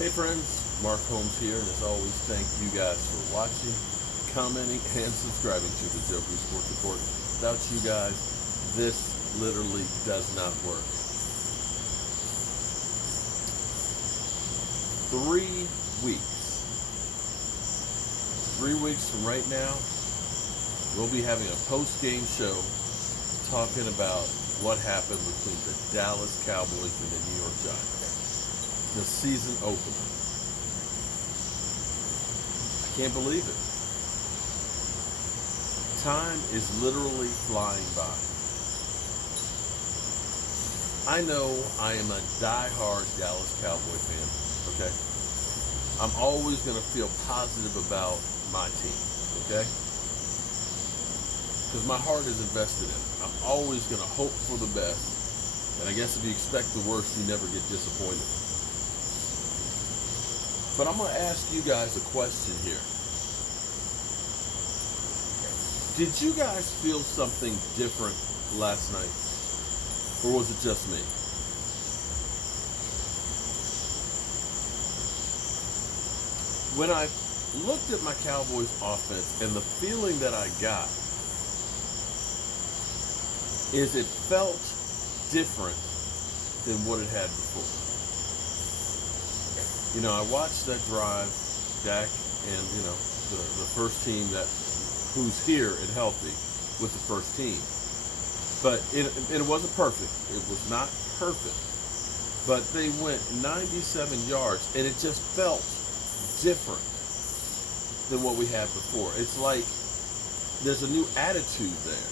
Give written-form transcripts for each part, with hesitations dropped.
Hey friends, Mark Holmes here, and as always, thank you guys for watching, commenting, and subscribing to the Joe Blue Sports Report. Without you guys, this literally does not work. 3 weeks. 3 weeks from right now, we'll be having a post-game show talking about what happened between the Dallas Cowboys and the New York Giants. The season opener. I can't believe it. Time is literally flying by. I know I am a die-hard Dallas Cowboy fan, okay? I'm always going to feel positive about my team, okay? Because my heart is invested in it. I'm always going to hope for the best. And I guess if you expect the worst, you never get disappointed. But I'm going to ask you guys a question here. Did you guys feel something different last night? Or was it just me? When I looked at my Cowboys offense, and the feeling that I got is it felt different than what it had before. You know, I watched that drive, Dak and, the first team who's here and healthy with the first team. But it wasn't perfect. It was not perfect. But they went 97 yards, and it just felt different than what we had before. It's like there's a new attitude there.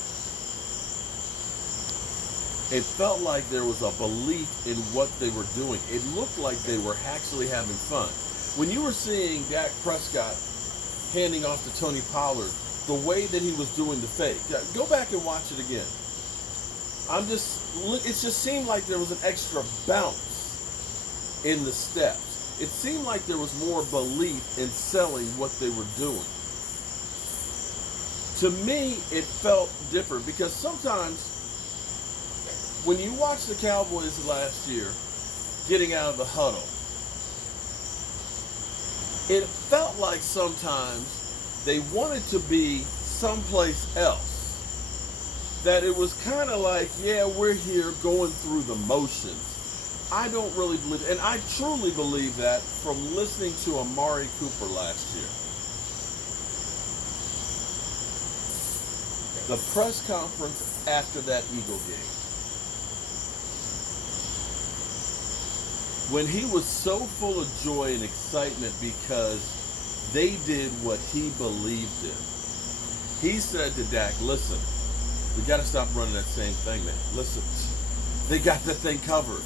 It felt like there was a belief in what they were doing. It looked like they were actually having fun. When you were seeing Dak Prescott handing off to Tony Pollard, the way that he was doing the fake, go back and watch it again. It just seemed like there was an extra bounce in the steps. It seemed like there was more belief in selling what they were doing. To me, it felt different because sometimes when you watch the Cowboys last year getting out of the huddle, it felt like sometimes they wanted to be someplace else. That it was kind of like, yeah, we're here going through the motions. I don't really believe, and I truly believe that from listening to Amari Cooper last year. The press conference after that Eagle game, when he was so full of joy and excitement because they did what he believed in. He said to Dak, listen, we got to stop running that same thing, man. Listen, they got that thing covered.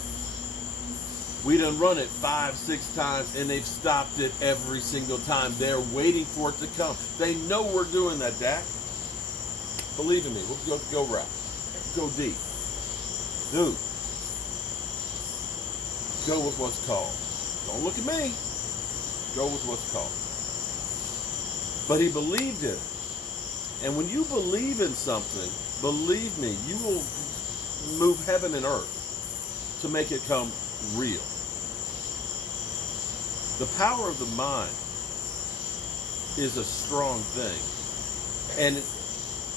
We done run it 5-6 times, and they've stopped it every single time. They're waiting for it to come. They know we're doing that, Dak. Believe in me. We'll go route. Go deep. Dude. Go with what's called. Don't look at me. Go with what's called. But he believed it. And when you believe in something, believe me, you will move heaven and earth to make it come real. The power of the mind is a strong thing. And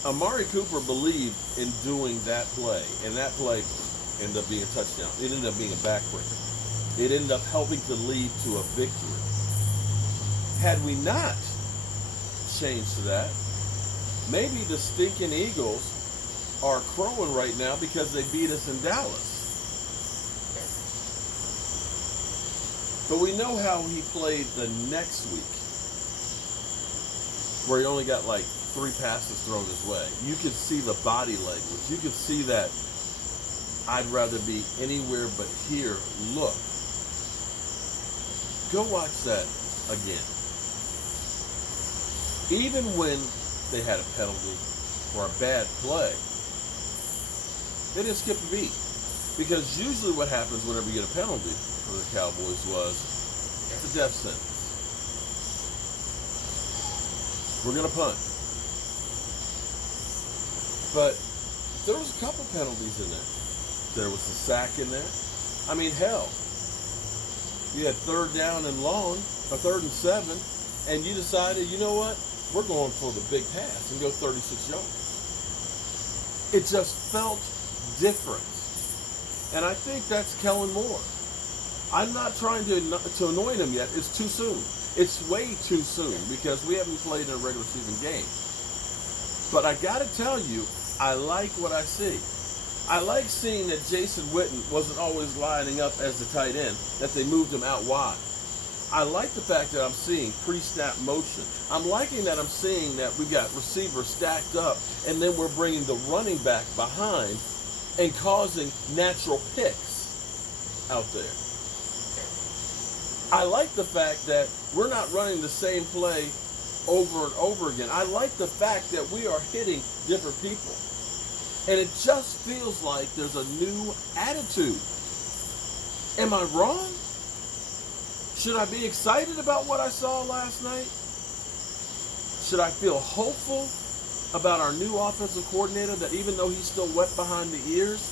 Amari Cooper believed in doing that play. And that play ended up being a touchdown. It ended up being a backbreaker. It ended up helping to lead to a victory. Had we not changed to that, maybe the stinking Eagles are crowing right now because they beat us in Dallas. But we know how he played the next week, where he only got like 3 passes thrown his way. You could see the body language. You could see that I'd rather be anywhere but here. Look. Go watch that again. Even when they had a penalty or a bad play, they didn't skip a beat. Because usually what happens whenever you get a penalty for the Cowboys was, it's a death sentence. We're going to punt. But there was a couple penalties in there. There was a sack in there. I mean, hell, You had third down and long, or third and 7, and you decided, you know what? We're going for the big pass and go 36 yards. It just felt different. And I think that's Kellen Moore. I'm not trying to anoint him yet. It's too soon. It's way too soon because we haven't played in a regular season game. But I got to tell you, I like what I see. I like seeing that Jason Witten wasn't always lining up as the tight end, that they moved him out wide. I like the fact that I'm seeing pre-snap motion. I'm liking that I'm seeing that we've got receivers stacked up, and then we're bringing the running back behind and causing natural picks out there. I like the fact that we're not running the same play over and over again. I like the fact that we are hitting different people. And it just feels like there's a new attitude. Am I wrong? Should I be excited about what I saw last night? Should I feel hopeful about our new offensive coordinator, that even though he's still wet behind the ears,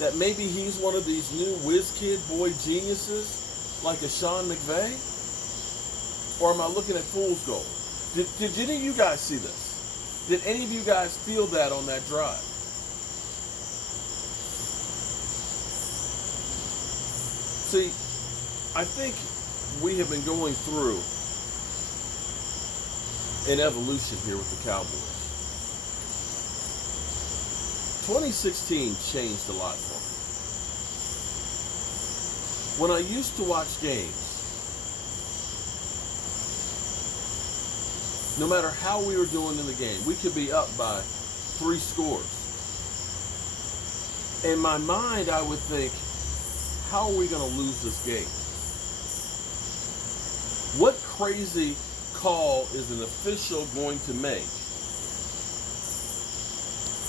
that maybe he's one of these new whiz kid boy geniuses like a Sean McVay? Or am I looking at fool's gold? Did any of you guys see this? Did any of you guys feel that on that drive? See, I think we have been going through an evolution here with the Cowboys. 2016 changed a lot for me. When I used to watch games, no matter how we were doing in the game, we could be up by 3 scores. In my mind, I would think, how are we going to lose this game? What crazy call is an official going to make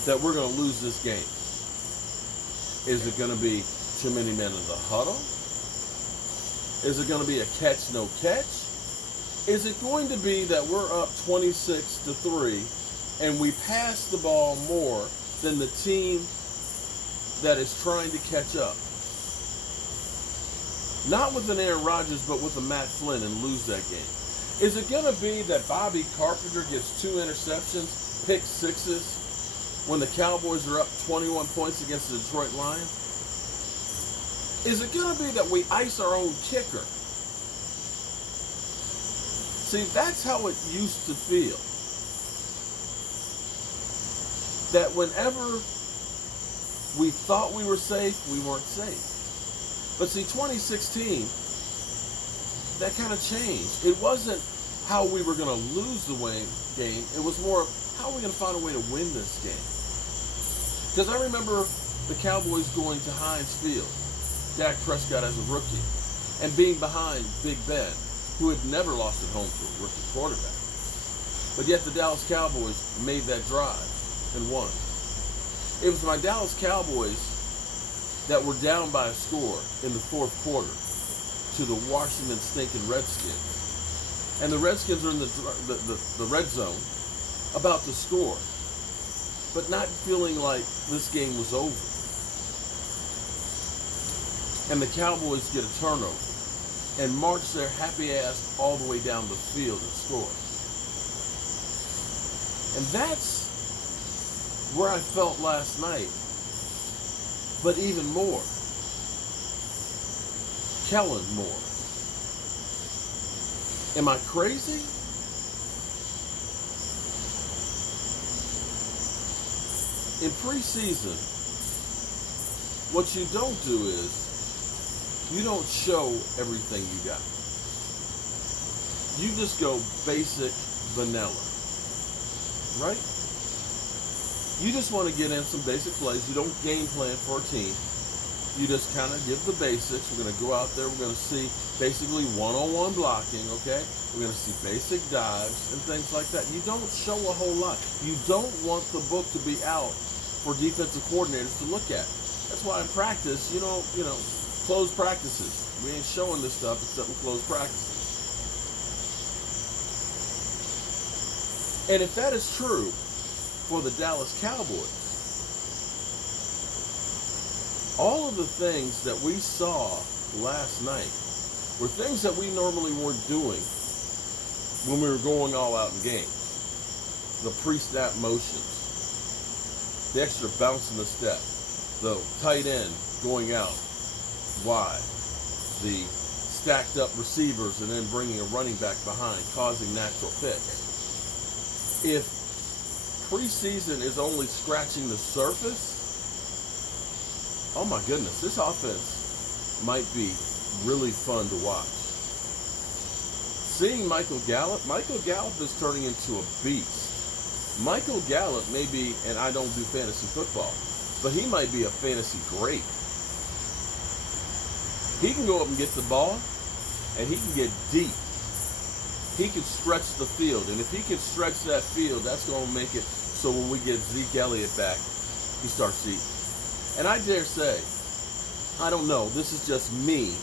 that we're going to lose this game? Is it going to be too many men in the huddle? Is it going to be a catch, no catch? Is it going to be that we're up 26-3 and we pass the ball more than the team that is trying to catch up? Not with an Aaron Rodgers, but with a Matt Flynn, and lose that game. Is it going to be that Bobby Carpenter gets 2 interceptions, pick sixes, when the Cowboys are up 21 points against the Detroit Lions? Is it going to be that we ice our own kicker? See, that's how it used to feel. That whenever we thought we were safe, we weren't safe. But see, 2016, that kind of changed. It wasn't how we were going to lose the game. It was more, how are we going to find a way to win this game? Because I remember the Cowboys going to Heinz Field, Dak Prescott as a rookie, and being behind Big Ben, who had never lost at home to a rookie quarterback. But yet the Dallas Cowboys made that drive and won. It was my Dallas Cowboys that were down by a score in the 4th quarter to the Washington stinking Redskins. And the Redskins are in the red zone about to score, but not feeling like this game was over. And the Cowboys get a turnover and march their happy ass all the way down the field and score. And that's where I felt last night. But even more, Kellen Moore. Am I crazy? In preseason, what you don't do is you don't show everything you got. You just go basic vanilla, right? You just want to get in some basic plays. You don't game plan for a team. You just kind of give the basics. We're going to go out there. We're going to see basically one-on-one blocking, okay? We're going to see basic dives and things like that. You don't show a whole lot. You don't want the book to be out for defensive coordinators to look at. That's why in practice, you know, closed practices. We ain't showing this stuff except in closed practices. And if that is true for the Dallas Cowboys, all of the things that we saw last night were things that we normally weren't doing when we were going all out in games. The pre-snap motions, the extra bounce in the step, the tight end going out wide, the stacked up receivers and then bringing a running back behind, causing natural picks. If preseason is only scratching the surface, oh my goodness, this offense might be really fun to watch. Seeing Michael Gallup is turning into a beast. Michael Gallup may be, and I don't do fantasy football, but he might be a fantasy great. He can go up and get the ball, and he can get deep. He can stretch the field, and if he can stretch that field, that's going to make it so when we get Zeke Elliott back, he starts eating. And I dare say, I don't know, this is just me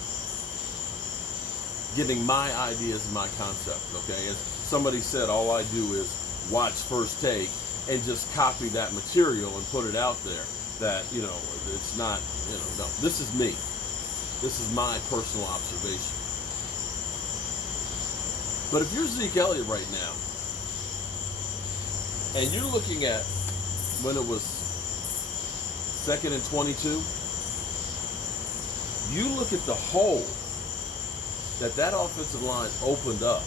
giving my ideas and my concept, okay? As somebody said, all I do is watch First Take and just copy that material and put it out there. That, it's not, no, this is me. This is my personal observation. But if you're Zeke Elliott right now, and you're looking at when it was 2nd and 22, you look at the hole that offensive line opened up,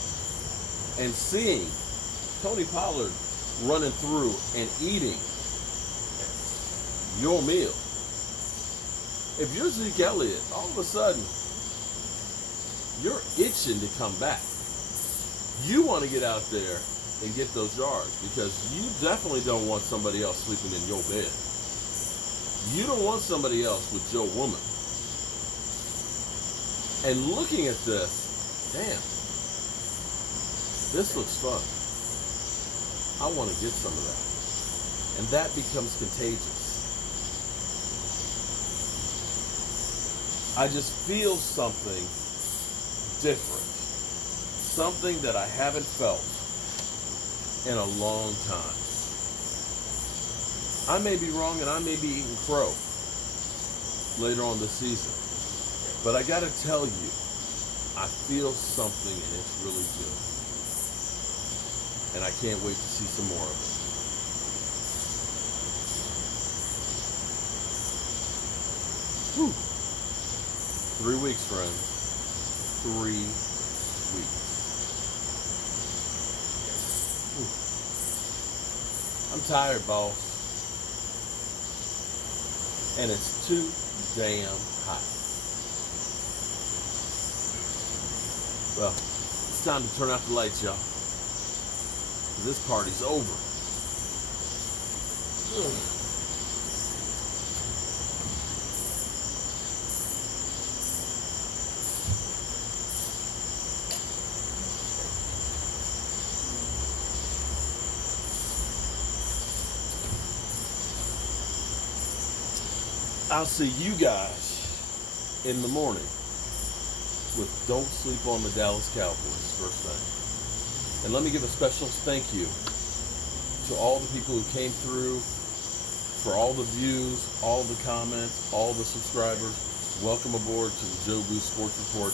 and seeing Tony Pollard running through and eating your meal. If you're Zeke Elliott, all of a sudden, you're itching to come back. You want to get out there and get those yards because you definitely don't want somebody else sleeping in your bed. You don't want somebody else with your woman. And looking at this, damn, this looks fun. I want to get some of that. And that becomes contagious. I just feel something different. Something that I haven't felt in a long time. I may be wrong and I may be eating crow later on this season. But I got to tell you, I feel something and it's really good. And I can't wait to see some more of it. Whew. 3 weeks, friends. 3 weeks. Whew. I'm tired, boss. And it's too damn hot. Well, it's time to turn out the lights, y'all. This party's over. I'll see you guys in the morning with Don't Sleep on the Dallas Cowboys first thing. And let me give a special thank you to all the people who came through, for all the views, all the comments, all the subscribers. Welcome aboard to the Joe Boo Sports Report.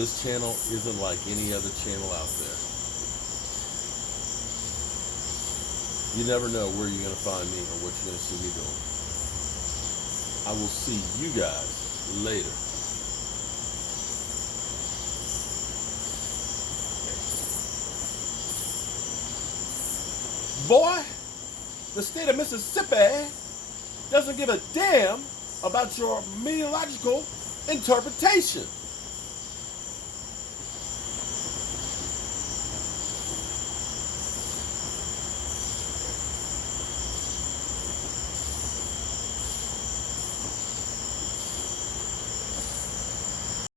This channel isn't like any other channel out there. You never know where you're going to find me or what you're going to see me doing. I will see you guys later. Boy, the state of Mississippi doesn't give a damn about your meteorological interpretation.